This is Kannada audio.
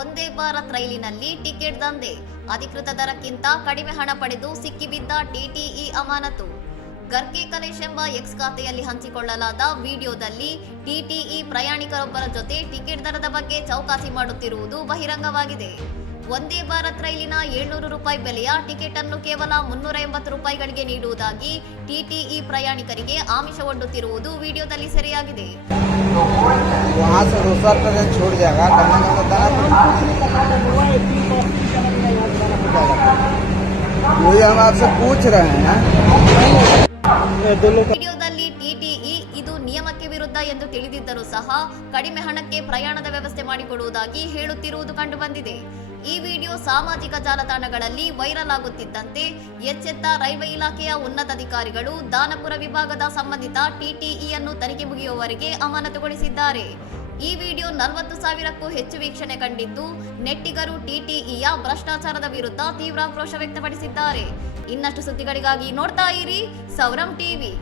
ಒಂದೇ ಭಾರತ್ ರೈಲಿನಲ್ಲಿ ಟಿಕೆಟ್ ದಂಧೆ, ಅಧಿಕೃತ ದರಕ್ಕಿಂತ ಕಡಿಮೆ ಹಣ ಪಡೆದು ಸಿಕ್ಕಿಬಿದ್ದ ಟಿಟಿಇ ಅಮಾನತು. ಗರ್ಗೆ ಕಲೇಶ್ ಎಂಬ ಎಕ್ಸ್ ಖಾತೆಯಲ್ಲಿ ಹಂಚಿಕೊಳ್ಳಲಾದ ವಿಡಿಯೋದಲ್ಲಿ ಟಿಟಿಇ ಪ್ರಯಾಣಿಕರೊಬ್ಬರ ಜೊತೆ ಟಿಕೆಟ್ ದರದ ಬಗ್ಗೆ ಚೌಕಾಸಿ ಮಾಡುತ್ತಿರುವುದು ಬಹಿರಂಗವಾಗಿದೆ. ಒಂದೇ ಭಾರತ್ ರೈಲಿನ 700 ರೂಪಾಯಿ ಬೆಲೆಯ ಟಿಕೆಟ್ ಅನ್ನು ಕೇವಲ 380 ರೂಪಾಯಿಗಳಿಗೆ ನೀಡುವುದಾಗಿ ಟಿಟಿಇ ಪ್ರಯಾಣಿಕರಿಗೆ ಆಮಿಷವೊಡ್ಡುತ್ತಿರುವುದು ವಿಡಿಯೋದಲ್ಲಿ ಸೆರೆಯಾಗಿದೆ. वहाँ से दूसरा ट्रेन छूट जाएगा, वही हम आपसे पूछ रहे हैं. ವಿಡಿಯೋದಲ್ಲಿ ಟಿಟಿಇ ಇದು ನಿಯಮಕ್ಕೆ ವಿರುದ್ಧ ಎಂದು ತಿಳಿದಿದ್ದರೂ ಸಹ ಕಡಿಮೆ ಹಣಕ್ಕೆ ಪ್ರಯಾಣದ ವ್ಯವಸ್ಥೆ ಮಾಡಿಕೊಡುವುದಾಗಿ ಹೇಳುತ್ತಿರುವುದು ಕಂಡುಬಂದಿದೆ. ಈ ವಿಡಿಯೋ ಸಾಮಾಜಿಕ ಜಾಲತಾಣಗಳಲ್ಲಿ ವೈರಲ್ ಆಗುತ್ತಿದ್ದಂತೆ ಎಚ್ಚೆತ್ತ ರೈಲ್ವೆ ಇಲಾಖೆಯ ಉನ್ನತಾಧಿಕಾರಿಗಳು ದಾನಪುರ ವಿಭಾಗದ ಸಂಬಂಧಿತ ಟಿಟಿಇಯನ್ನು ತನಿಖೆ ಮುಗಿಯುವವರೆಗೆ ಅಮಾನತುಗೊಳಿಸಿದ್ದಾರೆ. ಈ ವಿಡಿಯೋ 40,000ಕ್ಕೂ ಹೆಚ್ಚು ವೀಕ್ಷಣೆ ಕಂಡಿದ್ದು, ನೆಟ್ಟಿಗರು ಟಿಟಿಇಯ ಭ್ರಷ್ಟಾಚಾರದ ವಿರುದ್ಧ ತೀವ್ರ ಆಕ್ರೋಶ ವ್ಯಕ್ತಪಡಿಸಿದ್ದಾರೆ. ಇನ್ನಷ್ಟು ಸುದ್ದಿಗಳಿಗಾಗಿ ನೋಡ್ತಾ ಇರಿ ಸೌರಂ ಟಿವಿ.